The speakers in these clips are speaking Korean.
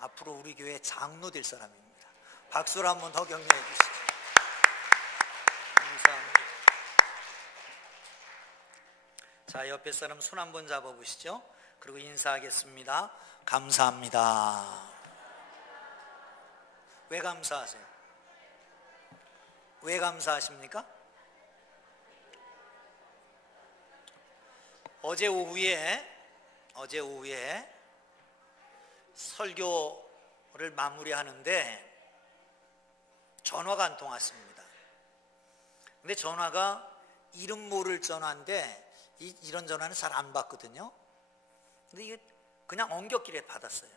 앞으로 우리 교회 장로 될 사람입니다. 박수로 한번 더 격려해 주시죠. 감사합니다. 자, 옆에 사람 손 한번 잡아보시죠. 그리고 인사하겠습니다. 감사합니다. 왜 감사하세요? 왜 감사하십니까? 어제 오후에 설교를 마무리하는데 전화가 한 통 왔습니다. 근데 전화가 이름 모를 전화인데 이런 전화는 잘 안 받거든요. 근데 이게 그냥 엉겹길에 받았어요.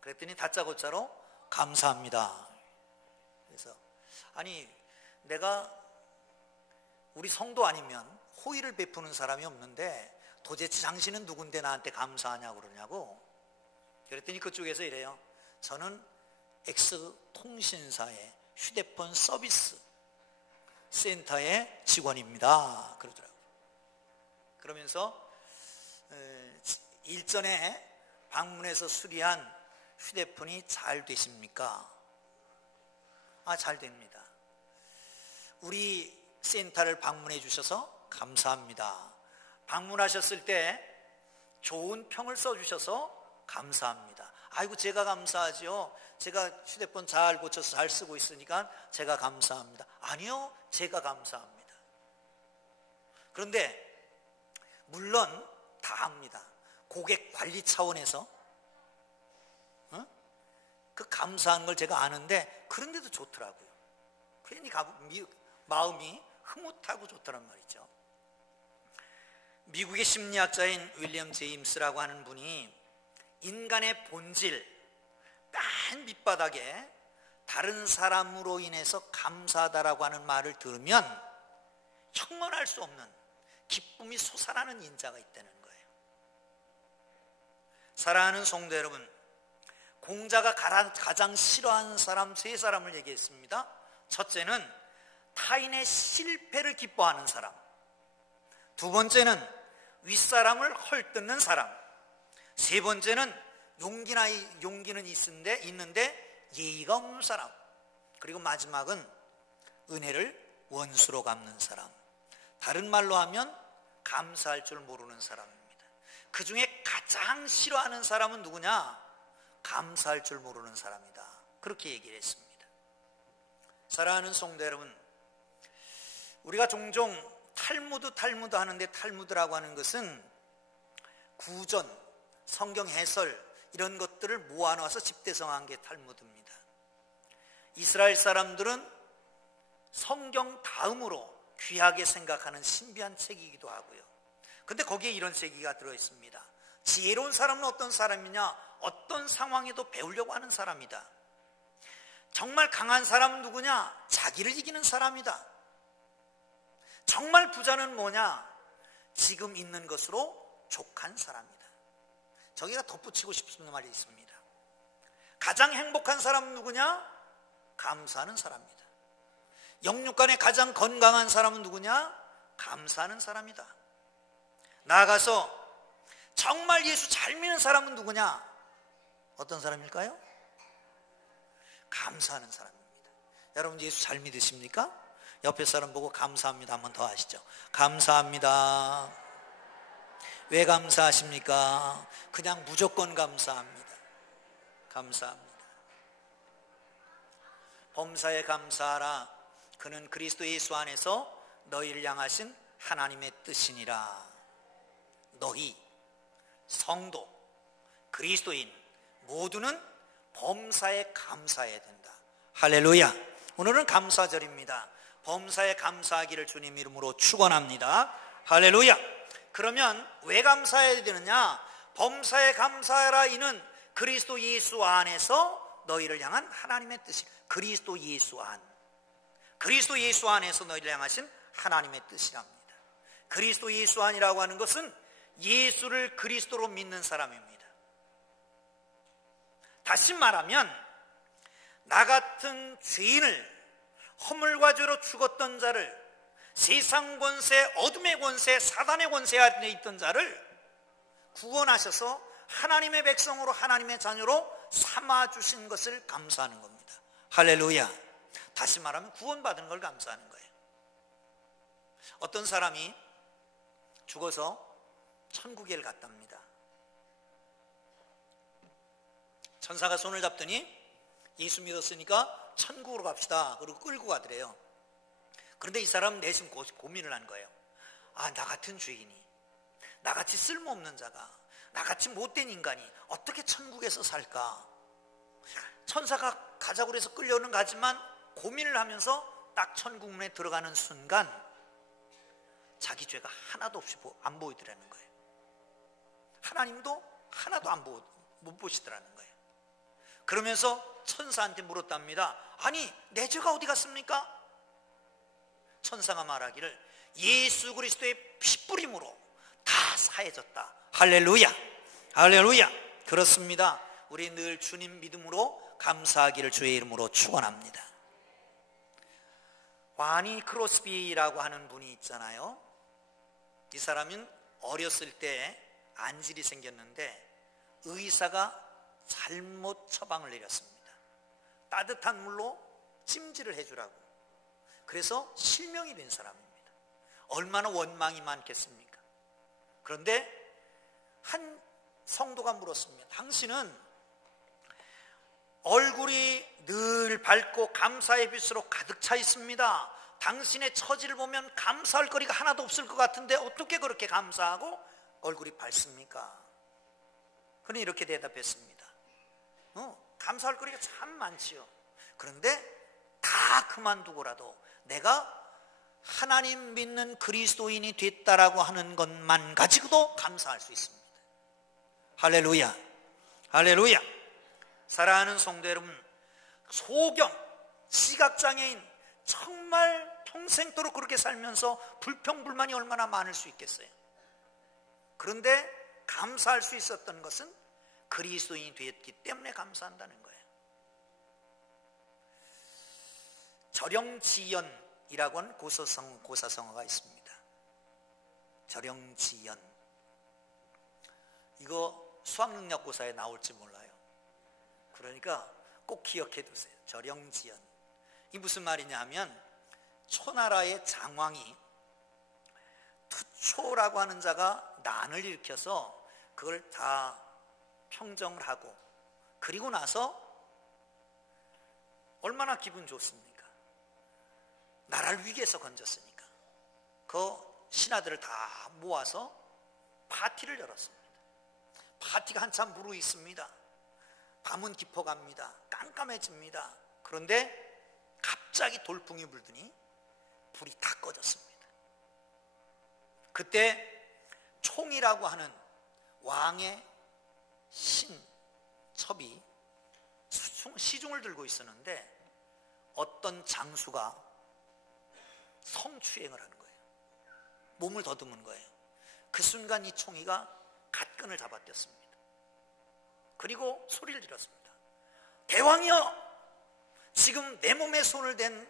그랬더니 다짜고짜로 감사합니다. 그래서 아니, 내가 우리 성도 아니면 호의를 베푸는 사람이 없는데 도대체 당신은 누군데 나한테 감사하냐고 그러냐고. 그랬더니 그쪽에서 이래요. 저는 X통신사의 휴대폰 서비스 센터의 직원입니다. 그러더라고요. 그러면서 일전에 방문해서 수리한 휴대폰이 잘 되십니까? 잘 됩니다. 우리 센터를 방문해 주셔서 감사합니다. 방문하셨을 때 좋은 평을 써주셔서 감사합니다. 아이고, 제가 감사하죠. 제가 휴대폰 잘 고쳐서 잘 쓰고 있으니까 제가 감사합니다. 아니요, 제가 감사합니다. 그런데 물론 다 합니다. 고객 관리 차원에서 그 감사한 걸 제가 아는데 그런데도 좋더라고요. 괜히 마음이 흐뭇하고 좋더란 말이죠. 미국의 심리학자인 윌리엄 제임스라고 하는 분이 인간의 본질, 맨 밑바닥에 다른 사람으로 인해서 감사하다라고 하는 말을 들으면 형언할 수 없는 기쁨이 솟아나는 인자가 있다는 거예요. 사랑하는 성도 여러분, 공자가 가장 싫어하는 사람 3사람을 얘기했습니다. 첫째는 타인의 실패를 기뻐하는 사람, 두 번째는 윗사람을 헐뜯는 사람, 세 번째는 용기는 있는데 예의가 없는 사람, 그리고 마지막은 은혜를 원수로 갚는 사람. 다른 말로 하면 감사할 줄 모르는 사람입니다. 그 중에 가장 싫어하는 사람은 누구냐? 감사할 줄 모르는 사람이다. 그렇게 얘기를 했습니다. 사랑하는 성도 여러분, 우리가 종종 탈무드 하는데, 탈무드라고 하는 것은 구전, 성경 해설 이런 것들을 모아놔서 집대성한 게 탈무드입니다. 이스라엘 사람들은 성경 다음으로 귀하게 생각하는 신비한 책이기도 하고요. 근데 거기에 이런 얘기가 들어있습니다. 지혜로운 사람은 어떤 사람이냐? 어떤 상황에도 배우려고 하는 사람이다. 정말 강한 사람은 누구냐? 자기를 이기는 사람이다. 정말 부자는 뭐냐? 지금 있는 것으로 족한 사람이다. 저기가 덧붙이고 싶은 말이 있습니다. 가장 행복한 사람은 누구냐? 감사하는 사람이다. 영육간에 가장 건강한 사람은 누구냐? 감사하는 사람이다. 나아가서 정말 예수 잘 믿는 사람은 누구냐? 어떤 사람일까요? 감사하는 사람입니다. 여러분 예수 잘 믿으십니까? 옆에 사람 보고 감사합니다 한번 더 하시죠. 감사합니다. 왜 감사하십니까? 그냥 무조건 감사합니다. 감사합니다. 범사에 감사하라. 그는 그리스도 예수 안에서 너희를 향하신 하나님의 뜻이니라. 너희, 성도, 그리스도인 모두는 범사에 감사해야 된다. 할렐루야. 오늘은 감사절입니다. 범사에 감사하기를 주님 이름으로 축원합니다. 할렐루야. 그러면 왜 감사해야 되느냐? 범사에 감사하라. 이는 그리스도 예수 안에서 너희를 향한 하나님의 뜻이, 그리스도 예수 안, 그리스도 예수 안에서 너희를 향하신 하나님의 뜻이랍니다. 그리스도 예수 안이라고 하는 것은 예수를 그리스도로 믿는 사람입니다. 다시 말하면 나 같은 죄인을, 허물과 죄로 죽었던 자를, 세상 권세, 어둠의 권세, 사단의 권세 아래 있던 자를 구원하셔서 하나님의 백성으로, 하나님의 자녀로 삼아주신 것을 감사하는 겁니다. 할렐루야. 다시 말하면 구원받은 걸 감사하는 거예요. 어떤 사람이 죽어서 천국에 갔답니다. 천사가 손을 잡더니 예수 믿었으니까 천국으로 갑시다. 그리고 끌고 가더래요. 그런데 이 사람은 내심 고민을 한 거예요. 아, 나 같은 죄인이, 나같이 쓸모없는 자가, 나같이 못된 인간이 어떻게 천국에서 살까? 천사가 가자고 해서 끌려오는 가지만 고민을 하면서 딱 천국 문에 들어가는 순간 자기 죄가 하나도 없이 안 보이더라는 거예요. 하나님도 하나도 못 보시더라는 거예요. 그러면서 천사한테 물었답니다. 아니, 내 죄가 어디 갔습니까? 천사가 말하기를 예수 그리스도의 피뿌림으로 다 사해졌다. 할렐루야. 할렐루야. 그렇습니다. 우리 늘 주님 믿음으로 감사하기를 주의 이름으로 축원합니다. 와니 크로스비라고 하는 분이 있잖아요. 이 사람은 어렸을 때 안질이 생겼는데 의사가 잘못 처방을 내렸습니다. 따뜻한 물로 찜질을 해주라고. 그래서 실명이 된 사람입니다. 얼마나 원망이 많겠습니까? 그런데 한 성도가 물었습니다. 당신은 얼굴이 늘 밝고 감사의 빛으로 가득 차 있습니다. 당신의 처지를 보면 감사할 거리가 하나도 없을 것 같은데 어떻게 그렇게 감사하고 얼굴이 밝습니까? 그는 이렇게 대답했습니다. 감사할 거리가 참 많지요. 그런데 다 그만두고라도 내가 하나님 믿는 그리스도인이 됐다라고 하는 것만 가지고도 감사할 수 있습니다. 할렐루야. 할렐루야. 사랑하는 성도 여러분, 소경, 시각장애인 정말 평생도록 그렇게 살면서 불평불만이 얼마나 많을 수 있겠어요. 그런데 감사할 수 있었던 것은 그리스도인이 되었기 때문에 감사한다는 거예요. 절영지연이라고 하는 고사성어가 있습니다. 절영지연. 이거 수학능력고사에 나올지 몰라요. 그러니까 꼭 기억해 두세요. 절영지연. 이 무슨 말이냐 하면 초나라의 장왕이 투초라고 하는 자가 난을 일으켜서 그걸 다 평정을 하고 그리고 나서 얼마나 기분 좋습니까? 나라를 위기에서 건졌으니까 그 신하들을 다 모아서 파티를 열었습니다. 파티가 한참 무르익습니다. 밤은 깊어갑니다. 깜깜해집니다. 그런데 갑자기 돌풍이 불더니 불이 다 꺼졌습니다. 그때 총이라고 하는 왕의 신첩이 시중을 들고 있었는데 어떤 장수가 성추행을 하는 거예요. 몸을 더듬은 거예요. 그 순간 이 총이가 갓끈을 잡아떼었습니다. 그리고 소리를 질렀습니다. 대왕이여, 지금 내 몸에 손을 댄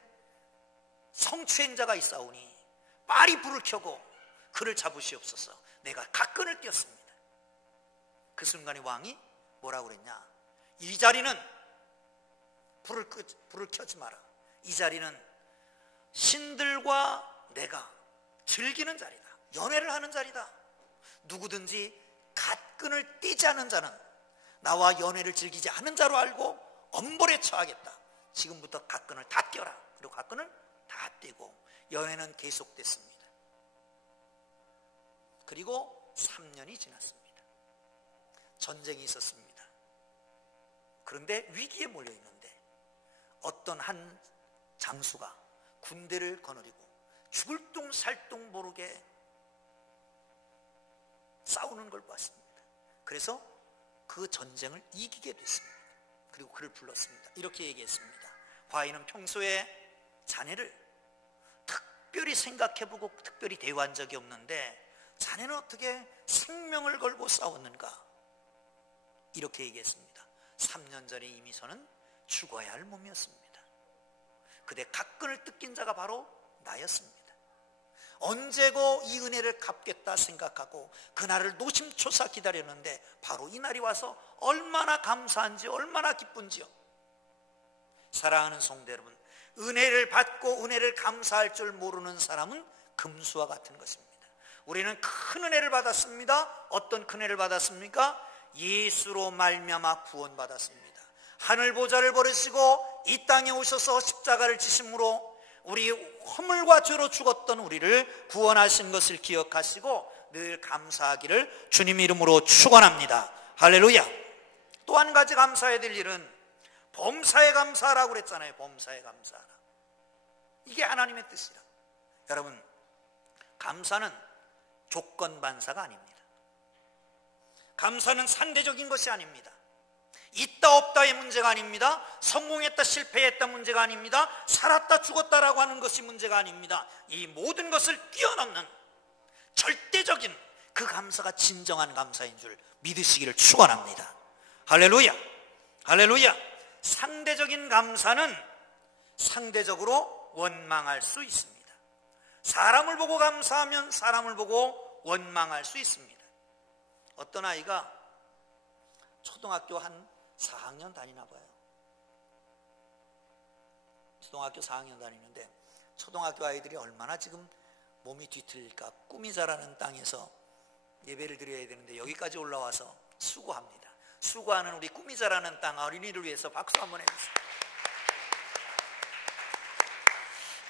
성추행자가 있사오니 빨리 불을 켜고 그를 잡으시옵소서. 내가 갓끈을 띄었습니다. 그 순간에 왕이 뭐라고 그랬냐? 이 자리는 불을 켜지 마라. 이 자리는 신들과 내가 즐기는 자리다. 연애를 하는 자리다. 누구든지 갓끈을 띄지 않은 자는 나와 연애를 즐기지 않은 자로 알고 엄벌에 처하겠다. 지금부터 갓끈을 다 띄어라. 그리고 갓끈을 다 띄고 연애는 계속됐습니다. 그리고 3년이 지났습니다. 전쟁이 있었습니다. 그런데 위기에 몰려 있는데 어떤 한 장수가 군대를 거느리고 죽을 둥 살 둥 모르게 싸우는 걸 봤습니다. 그래서 그 전쟁을 이기게 됐습니다. 그리고 그를 불렀습니다. 이렇게 얘기했습니다. 과인은 평소에 자네를 특별히 생각해보고 특별히 대화한 적이 없는데 자네는 어떻게 생명을 걸고 싸웠는가? 이렇게 얘기했습니다. 3년 전에 이미 저는 죽어야 할 몸이었습니다. 그대 갓끈을 뜯긴 자가 바로 나였습니다. 언제고 이 은혜를 갚겠다 생각하고 그날을 노심초사 기다렸는데 바로 이 날이 와서 얼마나 감사한지 얼마나 기쁜지요. 사랑하는 성도 여러분, 은혜를 받고 은혜를 감사할 줄 모르는 사람은 금수와 같은 것입니다. 우리는 큰 은혜를 받았습니다. 어떤 큰 은혜를 받았습니까? 예수로 말미암아 구원받았습니다. 하늘 보좌를 버리시고 이 땅에 오셔서 십자가를 지심으로 우리 허물과 죄로 죽었던 우리를 구원하신 것을 기억하시고 늘 감사하기를 주님 이름으로 축원합니다. 할렐루야. 또 한 가지 감사해야 될 일은 범사에 감사하라고 그랬잖아요. 범사에 감사하라. 이게 하나님의 뜻이라. 여러분, 감사는 조건반사가 아닙니다. 감사는 상대적인 것이 아닙니다. 있다 없다의 문제가 아닙니다. 성공했다 실패했다 문제가 아닙니다. 살았다 죽었다라고 하는 것이 문제가 아닙니다. 이 모든 것을 뛰어넘는 절대적인 그 감사가 진정한 감사인 줄 믿으시기를 축원합니다. 할렐루야. 할렐루야. 상대적인 감사는 상대적으로 원망할 수 있습니다. 사람을 보고 감사하면 사람을 보고 원망할 수 있습니다. 어떤 아이가 초등학교 한 4학년 다니나 봐요. 초등학교 4학년 다니는데 초등학교 아이들이 얼마나 지금 몸이 뒤틀릴까. 꿈이 자라는 땅에서 예배를 드려야 되는데 여기까지 올라와서 수고합니다. 수고하는 우리 꿈이 자라는 땅 어린이를 위해서 박수 한번 해주세요.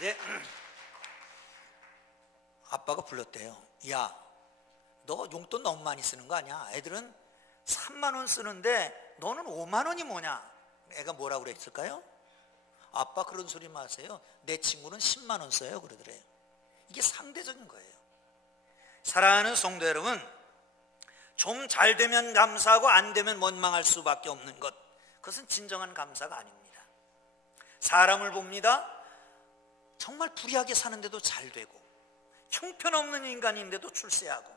네. 아빠가 불렀대요. 야, 너 용돈 너무 많이 쓰는 거 아니야? 애들은 3만 원 쓰는데 너는 5만 원이 뭐냐? 애가 뭐라고 그랬을까요? 아빠 그런 소리 마세요. 내 친구는 10만 원 써요 그러더래요. 이게 상대적인 거예요. 사랑하는 성도 여러분, 좀 잘 되면 감사하고 안 되면 원망할 수밖에 없는 것, 그것은 진정한 감사가 아닙니다. 사람을 봅니다. 정말 불의하게 사는데도 잘 되고 형편없는 인간인데도 출세하고,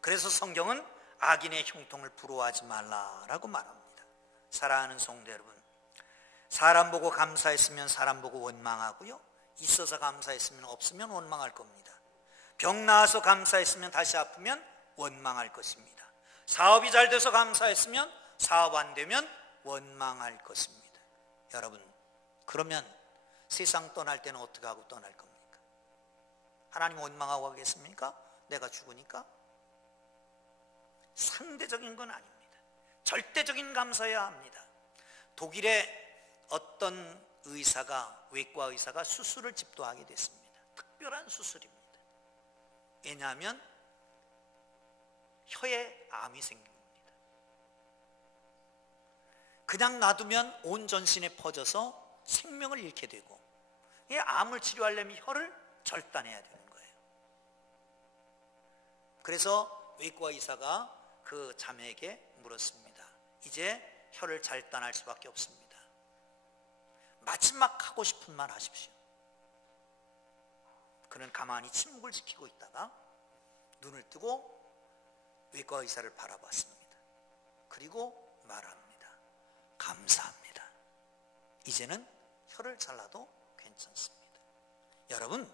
그래서 성경은 악인의 형통을 부러워하지 말라라고 말합니다. 사랑하는 성도 여러분, 사람 보고 감사했으면 사람 보고 원망하고요, 있어서 감사했으면 없으면 원망할 겁니다. 병 나아서 감사했으면 다시 아프면 원망할 것입니다. 사업이 잘 돼서 감사했으면 사업 안 되면 원망할 것입니다. 여러분, 그러면 세상 떠날 때는 어떻게 하고 떠날 겁니까? 하나님 원망하고 가겠습니까? 내가 죽으니까? 상대적인 건 아닙니다. 절대적인 감사해야 합니다. 독일의 어떤 의사가, 외과 의사가 수술을 집도하게 됐습니다. 특별한 수술입니다. 왜냐하면 혀에 암이 생긴 겁니다. 그냥 놔두면 온 전신에 퍼져서 생명을 잃게 되고, 이 암을 치료하려면 혀를 절단해야 되는 거예요. 그래서 외과 의사가 그 자매에게 물었습니다. 이제 혀를 절단할 수밖에 없습니다. 마지막 하고 싶은 말 하십시오. 그는 가만히 침묵을 지키고 있다가 눈을 뜨고 외과 의사를 바라봤습니다. 그리고 말합니다. 감사합니다. 이제는 혀를 잘라도 괜찮습니다. 여러분,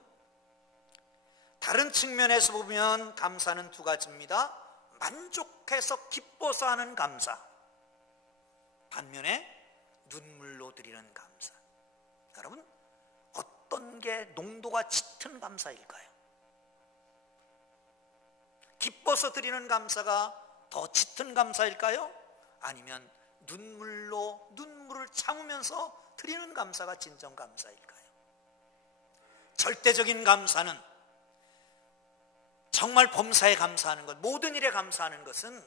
다른 측면에서 보면 감사는 두 가지입니다. 만족해서 기뻐서 하는 감사, 반면에 눈물로 드리는 감사. 여러분, 어떤 게 농도가 짙은 감사일까요? 기뻐서 드리는 감사가 더 짙은 감사일까요? 아니면 눈물을 참으면서 드리는 감사가 진정 감사일까요? 절대적인 감사는, 정말 범사에 감사하는 것, 모든 일에 감사하는 것은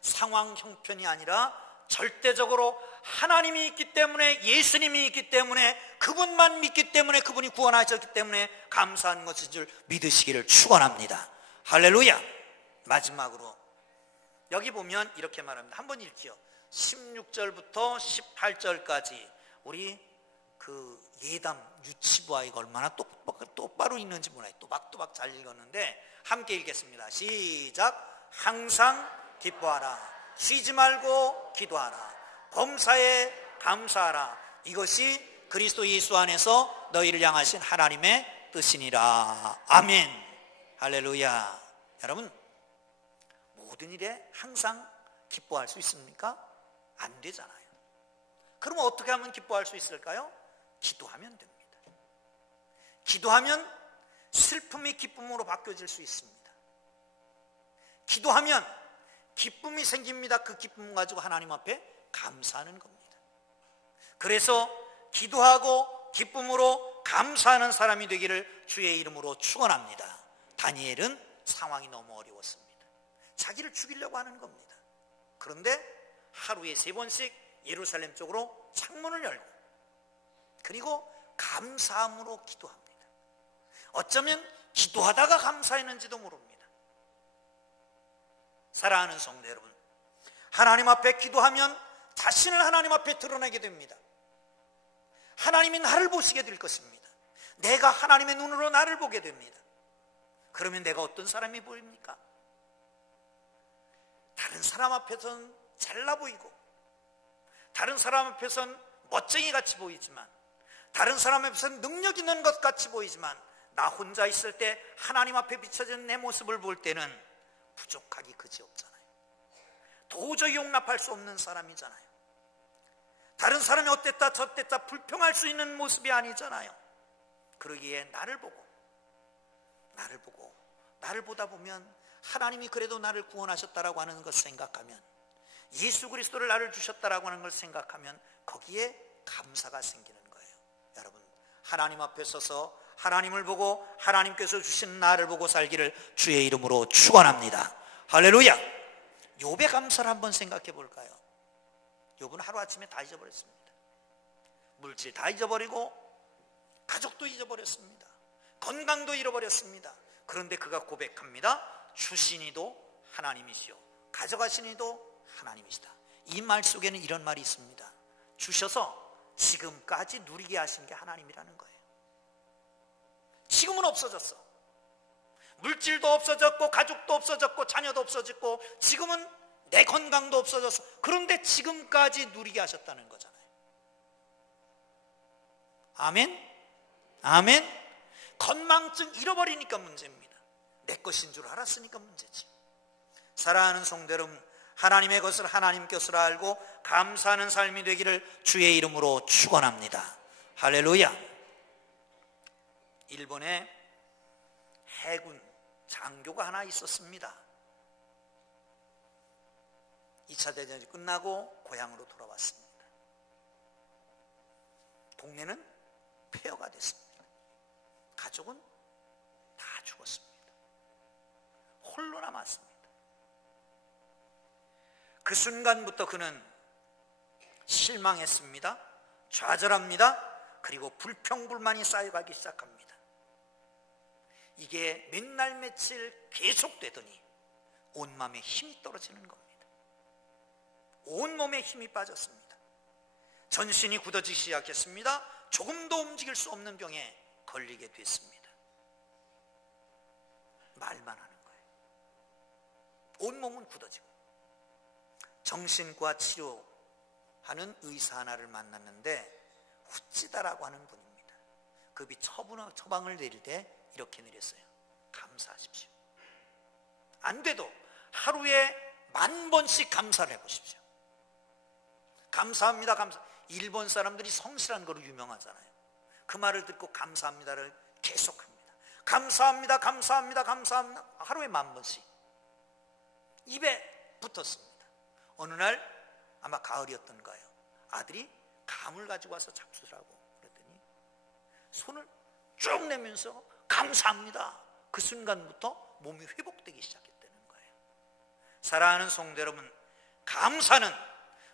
상황 형편이 아니라 절대적으로 하나님이 있기 때문에, 예수님이 있기 때문에, 그분만 믿기 때문에, 그분이 구원하셨기 때문에 감사하는 것인 줄 믿으시기를 축원합니다. 할렐루야. 마지막으로 여기 보면 이렇게 말합니다. 한번 읽지요. 16절부터 18절까지 우리 그 예담 유치부 아이가 얼마나 똑바로 읽는지 몰라요. 또박또박 잘 읽었는데 함께 읽겠습니다. 시작. 항상 기뻐하라. 쉬지 말고 기도하라. 범사에 감사하라. 이것이 그리스도 예수 안에서 너희를 향하신 하나님의 뜻이니라. 아멘. 할렐루야. 여러분, 모든 일에 항상 기뻐할 수 있습니까? 안 되잖아요. 그럼 어떻게 하면 기뻐할 수 있을까요? 기도하면 됩니다. 기도하면 슬픔이 기쁨으로 바뀌어질 수 있습니다. 기도하면 기쁨이 생깁니다. 그 기쁨 가지고 하나님 앞에 감사하는 겁니다. 그래서 기도하고 기쁨으로 감사하는 사람이 되기를 주의 이름으로 축원합니다. 다니엘은 상황이 너무 어려웠습니다. 자기를 죽이려고 하는 겁니다. 그런데 하루에 3번씩 예루살렘 쪽으로 창문을 열고 그리고 감사함으로 기도합니다. 어쩌면 기도하다가 감사했는지도 모릅니다. 사랑하는 성도 여러분, 하나님 앞에 기도하면 자신을 하나님 앞에 드러내게 됩니다. 하나님이 나를 보시게 될 것입니다. 내가 하나님의 눈으로 나를 보게 됩니다. 그러면 내가 어떤 사람이 보입니까? 다른 사람 앞에서는 잘나 보이고 다른 사람 앞에서는 멋쟁이 같이 보이지만 다른 사람 앞에서는 능력 있는 것 같이 보이지만 나 혼자 있을 때 하나님 앞에 비춰진 내 모습을 볼 때는 부족하기 그지없잖아요. 도저히 용납할 수 없는 사람이잖아요. 다른 사람이 어땠다 저땠다 불평할 수 있는 모습이 아니잖아요. 그러기에 나를 보다 보면 하나님이 그래도 나를 구원하셨다라고 하는 것을 생각하면, 예수 그리스도를 나를 주셨다라고 하는 걸 생각하면 거기에 감사가 생기는 거예요. 여러분, 하나님 앞에 서서 하나님을 보고 하나님께서 주신 나를 보고 살기를 주의 이름으로 축원합니다. 할렐루야. 욥의 감사를 한번 생각해 볼까요? 욥은 하루아침에 다 잊어버렸습니다. 물질 다 잊어버리고 가족도 잊어버렸습니다. 건강도 잃어버렸습니다. 그런데 그가 고백합니다. 주시니도 하나님이시오, 가져가시니도 하나님이시다. 이 말 속에는 이런 말이 있습니다. 주셔서 지금까지 누리게 하신 게 하나님이라는 거예요. 지금은 없어졌어. 물질도 없어졌고 가족도 없어졌고 자녀도 없어졌고 지금은 내 건강도 없어졌어. 그런데 지금까지 누리게 하셨다는 거잖아요. 아멘? 아멘? 건망증 잃어버리니까 문제입니다. 내 것인 줄 알았으니까 문제지. 사랑하는 성도 여러분, 하나님의 것을 하나님 것으로 알고 감사하는 삶이 되기를 주의 이름으로 축원합니다. 할렐루야. 일본에 해군 장교가 하나 있었습니다. 2차 대전이 끝나고 고향으로 돌아왔습니다. 동네는 폐허가 됐습니다. 가족은 다 죽었습니다. 홀로 남았습니다. 그 순간부터 그는 실망했습니다. 좌절합니다. 그리고 불평불만이 쌓여가기 시작합니다. 이게 몇 날 며칠 계속되더니 온몸에 힘이 떨어지는 겁니다. 온몸에 힘이 빠졌습니다. 전신이 굳어지기 시작했습니다. 조금도 움직일 수 없는 병에 걸리게 됐습니다. 말만 하는 거예요. 온몸은 굳어지고. 정신과 치료하는 의사 하나를 만났는데 후찌다라고 하는 분입니다. 그분이 처방을 내릴 때 이렇게 내렸어요. 감사하십시오. 안 돼도 하루에 10,000번씩 감사를 해보십시오. 감사합니다. 감사. 일본 사람들이 성실한 거로 유명하잖아요. 그 말을 듣고 감사합니다를 계속합니다. 감사합니다. 감사합니다. 감사합니다. 하루에 10,000번씩 입에 붙었습니다. 어느 날 아마 가을이었던 거예요. 아들이 감을 가지고 와서 잡수라고 그랬더니 손을 쭉 내면서 감사합니다. 그 순간부터 몸이 회복되기 시작했다는 거예요. 사랑하는 성도 여러분, 감사는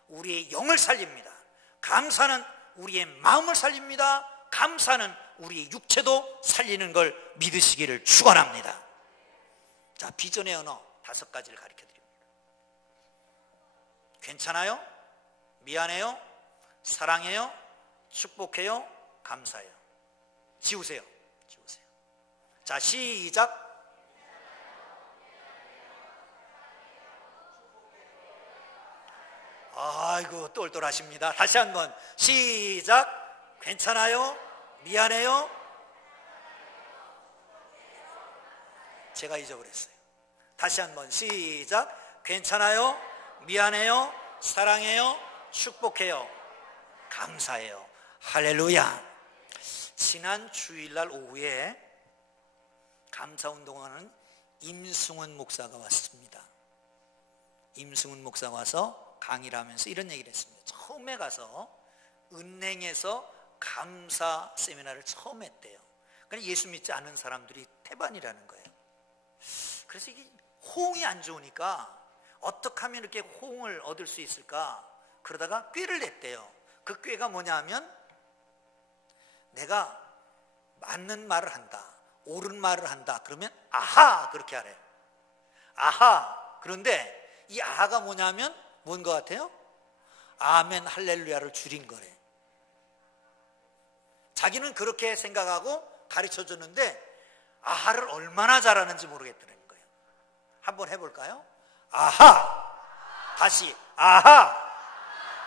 우리의 영을 살립니다. 감사는 우리의 마음을 살립니다. 감사는 우리의 육체도 살리는 걸 믿으시기를 축원합니다. 자, 비전의 언어 5가지를 가르쳐 드립니다. 괜찮아요? 미안해요? 사랑해요? 축복해요? 감사해요. 지우세요. 자, 시작. 아이고, 똘똘하십니다. 다시 한번 시작. 괜찮아요? 미안해요? 제가 잊어버렸어요. 다시 한번 시작. 괜찮아요, 미안해요, 사랑해요, 축복해요, 감사해요. 할렐루야. 지난 주일날 오후에 감사운동하는 임승훈 목사가 왔습니다. 임승훈 목사가 와서 강의를 하면서 이런 얘기를 했습니다. 처음에 가서 은행에서 감사 세미나를 처음 했대요. 그러니까 예수 믿지 않은 사람들이 태반이라는 거예요. 그래서 이게 호응이 안 좋으니까 어떻게 하면 이렇게 호응을 얻을 수 있을까? 그러다가 꾀를 냈대요. 그 꾀가 뭐냐 하면 내가 맞는 말을 한다, 옳은 말을 한다, 그러면 아하 그렇게 하래. 아하. 그런데 이 아하가 뭐냐면 뭔 것 같아요? 아멘 할렐루야를 줄인 거래. 자기는 그렇게 생각하고 가르쳐줬는데 아하를 얼마나 잘하는지 모르겠더라는 거예요. 한번 해볼까요? 아하. 다시 아하.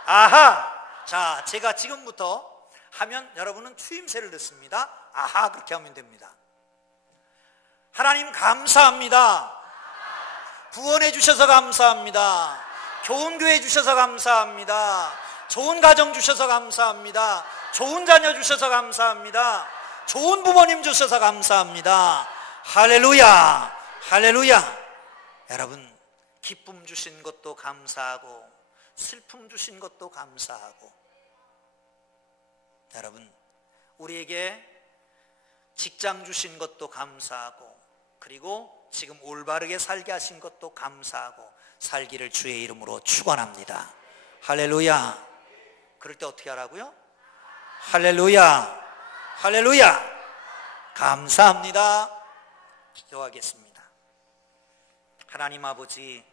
아하. 자, 제가 지금부터 하면 여러분은 추임새를 넣습니다. 아하 그렇게 하면 됩니다. 하나님 감사합니다. 구원해 주셔서 감사합니다. 좋은 교회 주셔서 감사합니다. 좋은 가정 주셔서 감사합니다. 좋은 자녀 주셔서 감사합니다. 좋은 부모님 주셔서 감사합니다. 할렐루야. 할렐루야. 여러분, 기쁨 주신 것도 감사하고 슬픔 주신 것도 감사하고, 여러분 우리에게 직장 주신 것도 감사하고, 그리고 지금 올바르게 살게 하신 것도 감사하고 살기를 주의 이름으로 축원합니다. 할렐루야. 그럴 때 어떻게 하라고요? 할렐루야. 할렐루야. 감사합니다. 기도하겠습니다. 하나님 아버지,